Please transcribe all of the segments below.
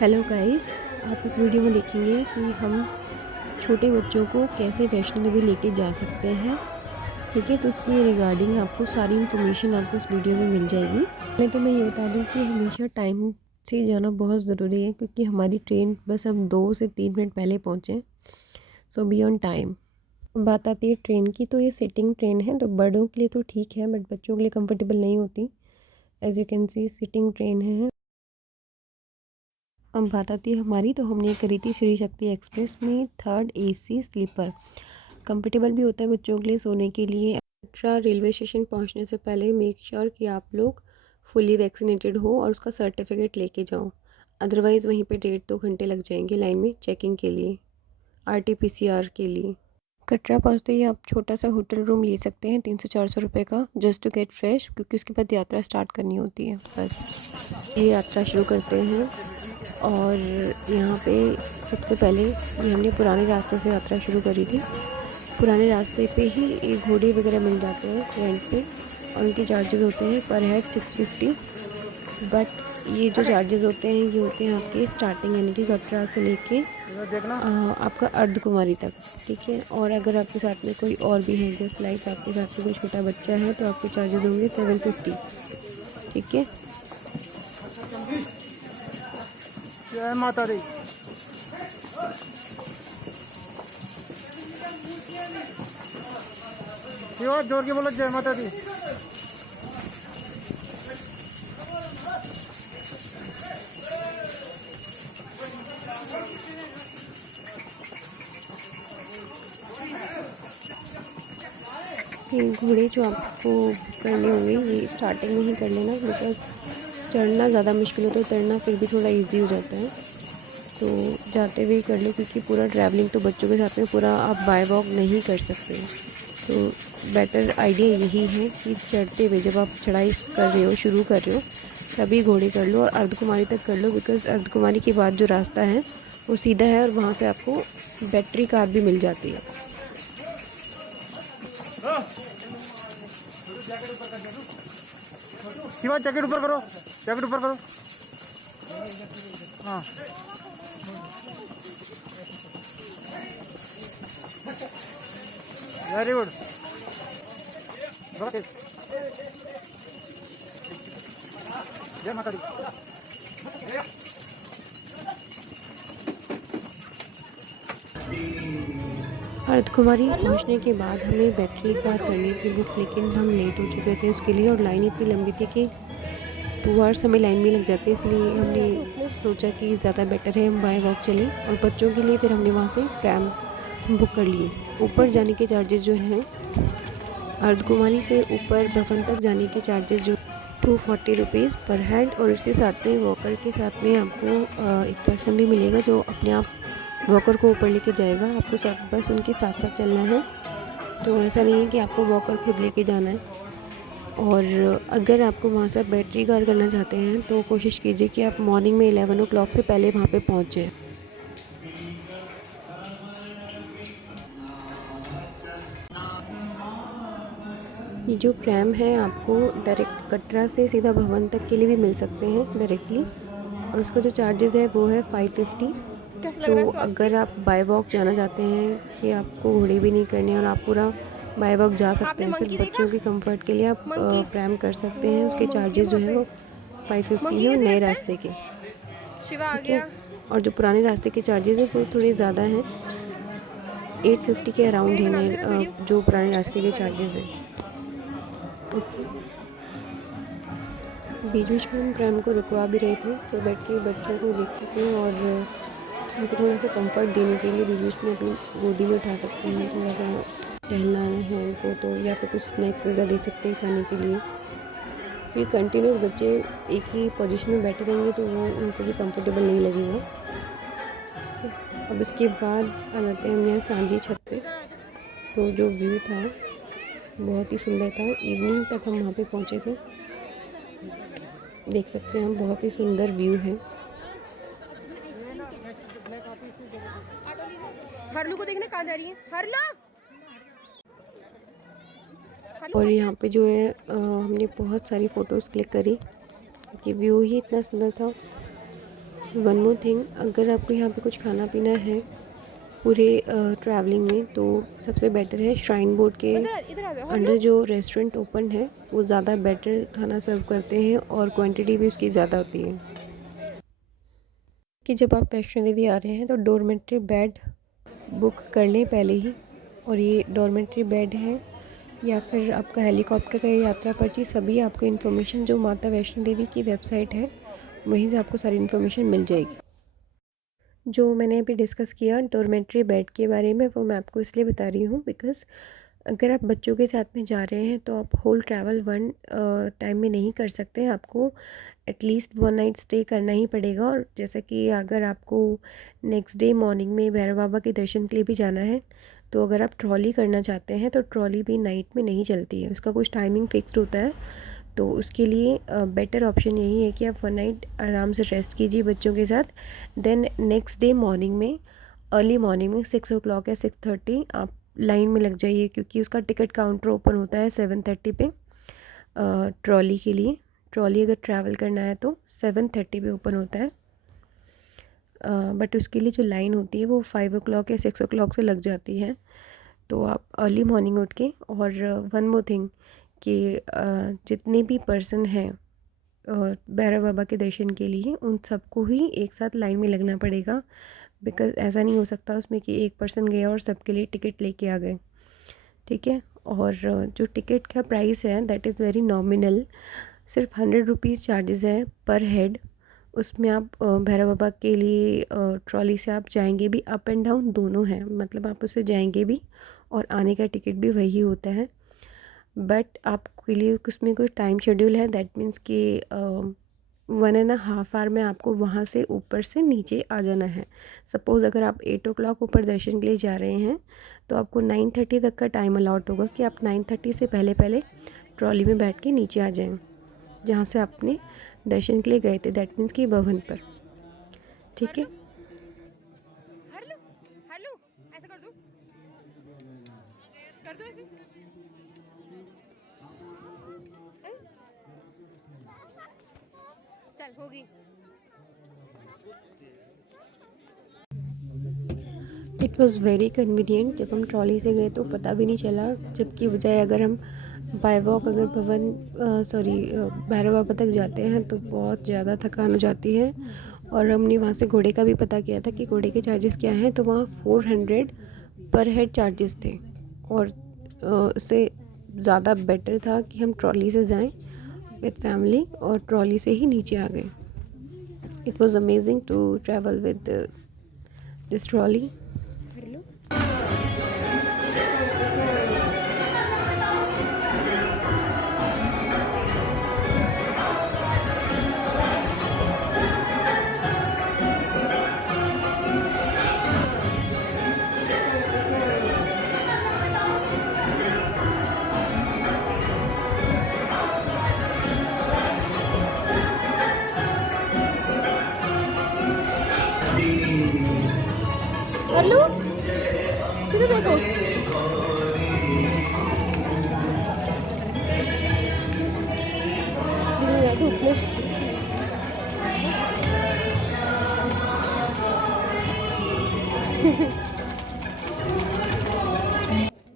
Hello guys, आप इस video में देखेंगे कि हम छोटे बच्चों को कैसे वैष्णो देवी लेके जा सकते हैं। ठीक है, तो उसकी रिगार्डिंग आपको सारी इन्फॉर्मेशन आपको इस वीडियो में मिल जाएगी। पहले तो मैं ये बता दूं कि हमेशा टाइम से जाना बहुत ज़रूरी है, क्योंकि हमारी ट्रेन बस हम 2 से 3 मिनट पहले पहुँचें। सो बी ऑन टाइम। बात आती है ट्रेन की, तो ये सिटिंग ट्रेन है, तो बड़ों के लिए तो ठीक है, बट बच्चों के लिए कंफर्टेबल नहीं होती। As you can see sitting train है। अब बात आती है हमारी, तो हमने करी थी श्री शक्ति एक्सप्रेस में 3rd AC स्लीपर। कंफर्टेबल भी होता है बच्चों के लिए सोने के लिए। एक्स्ट्रा रेलवे स्टेशन पहुंचने से पहले मेक श्योर कि आप लोग फुली वैक्सीनेटेड हो और उसका सर्टिफिकेट लेके जाओ, अदरवाइज़ वहीं पे 1.5-2 घंटे लग जाएंगे लाइन में चेकिंग के लिए, RT-PCR के लिए। कटरा पहुँचते ही आप छोटा सा होटल रूम ले सकते हैं 300-400 रुपये का, जस्ट टू गेट फ्रेश, क्योंकि उसके बाद यात्रा स्टार्ट करनी होती है। बस ये यात्रा शुरू करते हैं। और यहाँ पे सबसे पहले ये हमने पुराने रास्ते से यात्रा शुरू करी थी। पुराने रास्ते पे ही ये घोड़े वगैरह मिल जाते हैं रेंट पे, और उनके चार्जेस होते हैं पर हेड 650। बट ये जो चार्जेस होते हैं ये होते हैं आपके स्टार्टिंग, यानी कि कटरा से लेके आपका अर्धकुमारी तक। ठीक है, और अगर आपके साथ में कोई और भी है, जस्ट लाइक आपके साथ में कोई छोटा बच्चा है, तो आपके चार्जेस होंगे 750। ठीक है, जय माता दी। क्यों जोर के बोलो जय माता दी। ये घोड़े जो आपको करने होंगे ये स्टार्टिंग में ही कर लेना, बिकॉज चढ़ना ज़्यादा मुश्किल होता है, उतरना फिर भी थोड़ा इजी हो जाता है। तो जाते हुए कर लो, क्योंकि पूरा ट्रैवलिंग तो बच्चों के साथ में पूरा आप बाय वॉक नहीं कर सकते। तो बेटर आइडिया यही है कि चढ़ते हुए जब आप चढ़ाई कर रहे हो, शुरू कर रहे हो, तभी घोड़े कर लो और अर्धकुमारी तक कर लो, बिकॉज अर्धकुमारी के बाद जो रास्ता है वो सीधा है और वहाँ से आपको बैटरी कार भी मिल जाती है। शिवा जैकेट ऊपर करो, जैकेट ऊपर करो। हाँ वेरी गुड। जय माता दी। अर्धकुमारी पहुंचने के बाद हमें बैटरी कार करनी थी बुक, लेकिन हम लेट हो चुके थे उसके लिए, और लाइन इतनी लंबी थी कि 2 आवर्स हमें लाइन में लग जाते, इसलिए हमने सोचा कि ज़्यादा बेटर है हम बाय वॉक चलें। और बच्चों के लिए फिर हमने वहाँ से ट्रैम बुक कर लिए। ऊपर जाने के चार्जेस जो हैं, अर्धकुमारी से ऊपर भवन तक जाने के चार्जेस जो 240 रुपीज़ पर हेड, और उसके साथ में वॉकर के साथ में आपको एक पर्सन भी मिलेगा जो अपने आप वॉकर को ऊपर लेके जाएगा। आपको साथ बस उनके साथ साथ चलना है, तो ऐसा नहीं है कि आपको वॉकर खुद लेके जाना है। और अगर आपको वहाँ से बैटरी कार करना चाहते हैं तो कोशिश कीजिए कि आप मॉर्निंग में 11 o'clock से पहले वहाँ पे पहुँचें। ये जो प्रैम है आपको डायरेक्ट कटरा से सीधा भवन तक के लिए भी मिल सकते हैं डायरेक्टली, और उसका जो चार्जेस है वो है 550। तो अगर आप बाय वॉक जाना चाहते हैं कि आपको घोड़े भी नहीं करने और आप पूरा बाय वॉक जा सकते हैं, सिर्फ बच्चों के कंफर्ट के लिए आप प्रैम कर सकते हैं, उसके चार्जेस जो है वो 550 है, और नए रास्ते के। ठीक है, और जो पुराने रास्ते के चार्जेस हैं वो थोड़े ज़्यादा हैं, 850 के अराउंड है नए जो पुराने रास्ते के चार्जेस हैं। ओके, बीच बीच में हम प्रैम को रुकवा भी रहे थे, सो दैट कि बच्चों को देख सकें और उनको थोड़ा सा कंफर्ट देने के लिए बीच बीच में अपनी गोदी में उठा सकते हैं, थोड़ा सा टहलाना है उनको तो, या फिर कुछ स्नैक्स वगैरह दे सकते हैं खाने के लिए। क्योंकि कंटिन्यूस बच्चे एक ही पोजीशन में बैठे रहेंगे तो वो उनको भी कंफर्टेबल नहीं लगेगा। ठीक है, अब इसके बाद आ जाते हैं हम यहाँ सांझी छत पे। तो जो व्यू था बहुत ही सुंदर था, इवनिंग तक हम वहाँ पे पहुँचे थे। देख सकते हैं हम, बहुत ही सुंदर व्यू है। हरलू को देखने कहाँ जा रही है हरलू। और यहाँ पे जो है हमने बहुत सारी फ़ोटोज़ क्लिक करी, क्योंकि व्यू ही इतना सुंदर था। वन मोर थिंग, अगर आपको यहाँ पे कुछ खाना पीना है पूरे ट्रैवलिंग में, तो सबसे बेटर है श्राइन बोर्ड के इधर आ जाओ अंडर जो रेस्टोरेंट ओपन है वो ज़्यादा बेटर खाना सर्व करते हैं और क्वांटिटी भी उसकी ज़्यादा होती है। कि जब आप वैष्णो देवी आ रहे हैं तो डॉर्मेट्री बेड बुक कर लें पहले ही, और ये डॉर्मेट्री बेड है या फिर आपका हेलीकॉप्टर का यात्रा पर्ची, सभी आपको इन्फॉर्मेशन जो माता वैष्णो देवी की वेबसाइट है वहीं से आपको सारी इन्फॉर्मेशन मिल जाएगी। जो मैंने अभी डिस्कस किया डॉर्मेट्री बेड के बारे में, वो मैं आपको इसलिए बता रही हूँ बिकॉज़ अगर आप बच्चों के साथ में जा रहे हैं तो आप होल ट्रैवल वन टाइम में नहीं कर सकते, आपको एटलीस्ट वन नाइट स्टे करना ही पड़ेगा। और जैसा कि अगर आपको नेक्स्ट डे मॉर्निंग में भैरव बाबा के दर्शन के लिए भी जाना है, तो अगर आप ट्रॉली करना चाहते हैं तो ट्रॉली भी नाइट में नहीं चलती है, उसका कुछ टाइमिंग फिक्स्ड होता है। तो उसके लिए बेटर ऑप्शन यही है कि आप वन नाइट आराम से रेस्ट कीजिए बच्चों के साथ। देन नेक्स्ट डे मॉर्निंग में, अर्ली मॉर्निंग में 6 o'clock या 6:30 आप लाइन में लग जाइए, क्योंकि उसका टिकट काउंटर ओपन होता है 7:30 पे ट्रॉली के लिए। ट्रॉली अगर ट्रैवल करना है तो 7:30 पे ओपन होता है, बट उसके लिए जो लाइन होती है वो 5 o'clock या 6 o'clock से लग जाती है। तो आप अर्ली मॉर्निंग उठ के, और वन मोर थिंग कि जितने भी पर्सन हैं भैरव बाबा के दर्शन के लिए, उन सबको ही एक साथ लाइन में लगना पड़ेगा, बिकॉज़ ऐसा नहीं हो सकता उसमें कि एक पर्सन गया और सबके लिए टिकट लेके आ गए, ठीक है। और जो टिकट का प्राइस है दैट इज़ वेरी नॉमिनल, सिर्फ 100 रुपीज़ चार्जेस है पर हेड। उसमें आप भैरव बाबा के लिए ट्रॉली से आप जाएंगे भी, अप एंड डाउन दोनों हैं, मतलब आप उससे जाएंगे भी और आने का टिकट भी वही होता है। बट आपके लिए उसमें कोई टाइम शेड्यूल है, दैट मीन्स कि 1.5 आवर में आपको वहाँ से ऊपर से नीचे आ जाना है। सपोज़ अगर आप 8 o'clock ऊपर दर्शन के लिए जा रहे हैं तो आपको 9:30 तक का टाइम अलाउट होगा कि आप 9:30 से पहले पहले ट्रॉली में बैठ के नीचे आ जाएं, जहाँ से आपने दर्शन के लिए गए थे, दैट मीन्स कि भवन पर, ठीक है। हर लो ऐसा कर दो ऐसे। हैं? चल होगी। इट वॉज़ वेरी कन्वीनियंट, जब हम ट्रॉली से गए तो पता भी नहीं चला, जबकि बजाय अगर हम बाय वॉक अगर भैरव बाबा तक जाते हैं तो बहुत ज़्यादा थकान हो जाती है। और हमने वहाँ से घोड़े का भी पता किया था कि घोड़े के चार्जेस क्या हैं, तो वहाँ 400 पर हेड चार्जेस थे, और उससे ज़्यादा बेटर था कि हम ट्रॉली से जाएं विद फैमिली और ट्रॉली से ही नीचे आ गए। It was amazing to travel with this trolley. हर लो सीधे देखो। धूप में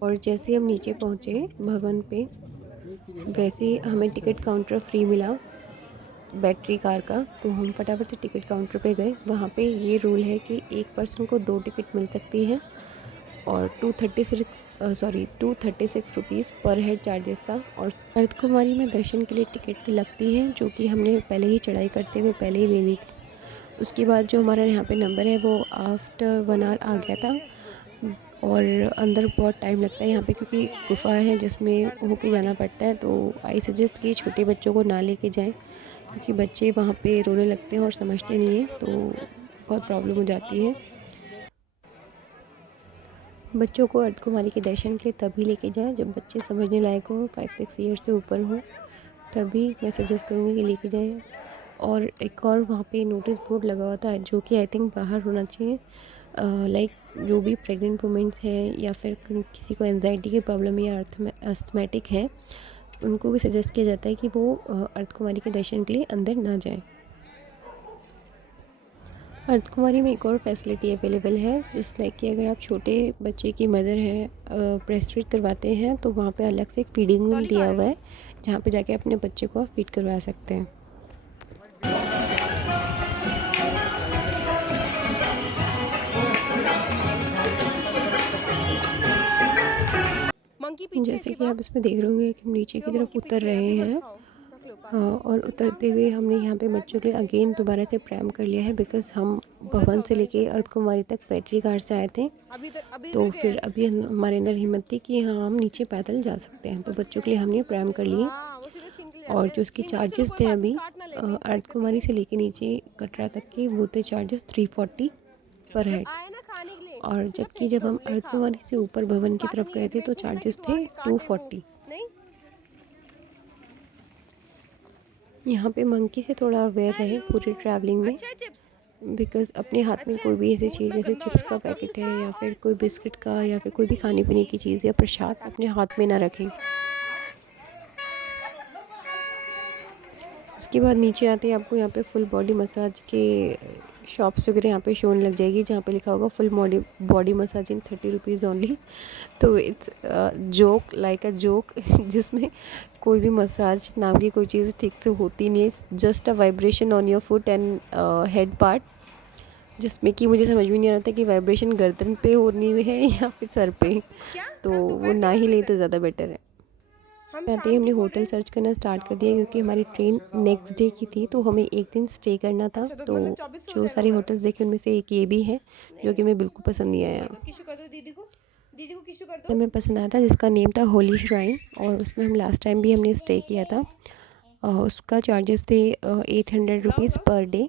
और जैसे हम नीचे पहुँचे भवन पे, वैसे ही हमें टिकट काउंटर फ्री मिला बैटरी कार का, तो हम फटाफट से टिकट काउंटर पे गए। वहाँ पे ये रूल है कि एक पर्सन को 2 टिकट मिल सकती है, और 236 रुपीज़ पर हेड चार्जेस था। और अर्थ कुमारी में दर्शन के लिए टिकट लगती है, जो कि हमने पहले ही चढ़ाई करते हुए पहले ही ले ली थी। उसके बाद जो हमारा यहाँ पे नंबर है वो आफ्टर 1 आवर आ गया था, और अंदर बहुत टाइम लगता है यहाँ पे, क्योंकि गुफा है जिसमें होके जाना पड़ता है। तो आई सजेस्ट कि छोटे बच्चों को ना लेके जाएं, क्योंकि बच्चे वहाँ पे रोने लगते हैं और समझते नहीं हैं, तो बहुत प्रॉब्लम हो जाती है। बच्चों को अर्थ कुमारी के दर्शन के लिए तभी लेके जाएं जब बच्चे समझने लायक हो, 5-6 ईयर्स से ऊपर हो, तभी मैं सजेस्ट करूँगी कि लेके जाएं। और एक और वहाँ पे नोटिस बोर्ड लगा हुआ था, जो कि आई थिंक बाहर होना चाहिए, लाइक जो भी प्रेग्नेंट वुमेंस हैं या फिर किसी को एंजाइटी की प्रॉब्लम या अस्थमैटिक है, उनको भी सजेस्ट किया जाता है कि वो अर्थ कुमारी के दर्शन के लिए अंदर ना जाएं। अर्धकुमारी में एक और फैसिलिटी अवेलेबल है, जिस लाइक कि अगर आप छोटे बच्चे की मदर हैं, ब्रेस्ट फीड करवाते हैं, तो वहाँ पे अलग से एक फीडिंग रूम दिया हुआ है, जहाँ पे जाके अपने बच्चे को आप फीड करवा सकते हैं। मंकी पीछे जैसे कि आप इसमें देख रहे होंगे कि हम नीचे की तरफ उतर रहे हैं, और उतरते हुए हमने यहाँ पे बच्चों के लिए अगेन दोबारा से प्रैम कर लिया है, बिकॉज़ हम भवन से लेके अर्धकुमारी तक बैटरी कार से आए थे। तो फिर अभी हमारे अंदर हिम्मत थी कि हाँ, हम नीचे पैदल जा सकते हैं, तो बच्चों के लिए हमने प्रैम कर लिए। और जो उसके चार्जेस थे अभी अर्धकुमारी से लेके नीचे कटरा तक के, वो थे चार्जेस 340 पर हेड। और जबकि जब हम अर्धकुमारी से ऊपर भवन की तरफ गए थे तो चार्जेस थे 240। यहाँ पे मंकी से थोड़ा अवेयर रहे पूरी ट्रैवलिंग में, बिकॉज़ अपने हाथ में कोई भी ऐसी चीज़ जैसे चिप्स का पैकेट है या फिर कोई बिस्किट का या फिर कोई भी खाने पीने की चीज़ या प्रसाद अपने हाथ में ना रखें। उसके बाद नीचे आते ही आपको यहाँ पे फुल बॉडी मसाज के शॉप्स वगैरह यहाँ पे शोन लग जाएगी, जहाँ पे लिखा होगा full body massage in 30 rupees only. तो it's joke like a joke जिसमें कोई भी मसाज नाम की कोई चीज़ ठीक से होती नहीं है, just a vibration on your foot and head part, जिसमें कि मुझे समझ में नहीं आ रहा था कि वाइब्रेशन गर्दन पे होनी है या फिर सर पे, तो वो ना ही ले तो ज़्यादा बेटर है। कहते ही हमने होटल सर्च करना स्टार्ट कर दिया, क्योंकि हमारी ट्रेन नेक्स्ट डे की थी, तो हमें एक दिन स्टे करना था। तो जो सारे होटल्स देखे उनमें से एक ये भी है जो कि हमें बिल्कुल पसंद नहीं आया। हमें पसंद आया था जिसका नेम था होली श्राइन, और उसमें हम लास्ट टाइम भी हमने स्टे किया था। उसका चार्जेस थे 800 रुपीज़ पर डे,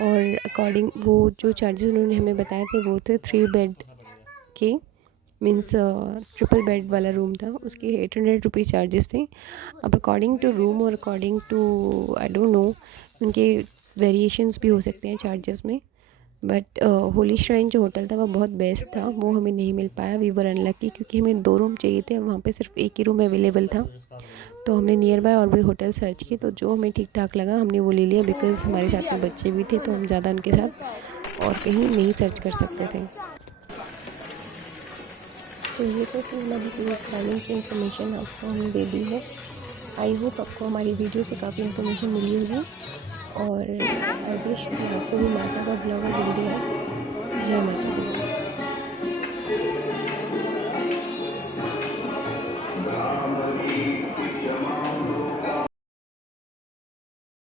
और अकॉर्डिंग वो जो चार्जेस उन्होंने हमें बताए थे वो थे 3 बेड के, मीन्स ट्रिपल बेड वाला रूम था, उसके 800 रुपीज़ चार्जेस थे। अब अकॉर्डिंग टू रूम और according to I don't know, उनके वेरिएशंस भी हो सकते हैं चार्जेस में, बट होली श्राइन जो होटल था वो बहुत बेस्ट था, वो हमें नहीं मिल पाया। वी वर अनलकी, क्योंकि हमें 2 रूम चाहिए थे और वहाँ पे सिर्फ एक ही रूम अवेलेबल था। तो हमने नियर बाय और भी होटल सर्च किए, तो जो हमें ठीक ठाक लगा हमने वो ले लिया, बिकॉज़ हमारे साथ में बच्चे भी थे, तो हम ज़्यादा उनके साथ और कहीं नहीं सर्च कर सकते थे। तो ये तो फिर हमारी पूरी ट्रैवलिंग की इन्फॉर्मेशन आपको हमने दे दी है। आई होप आपको हमारी वीडियो से काफ़ी इन्फॉर्मेशन मिली होगी, और आई विश कि आपको भी माता का ब्लॉगर मिल गया। जय माता दी।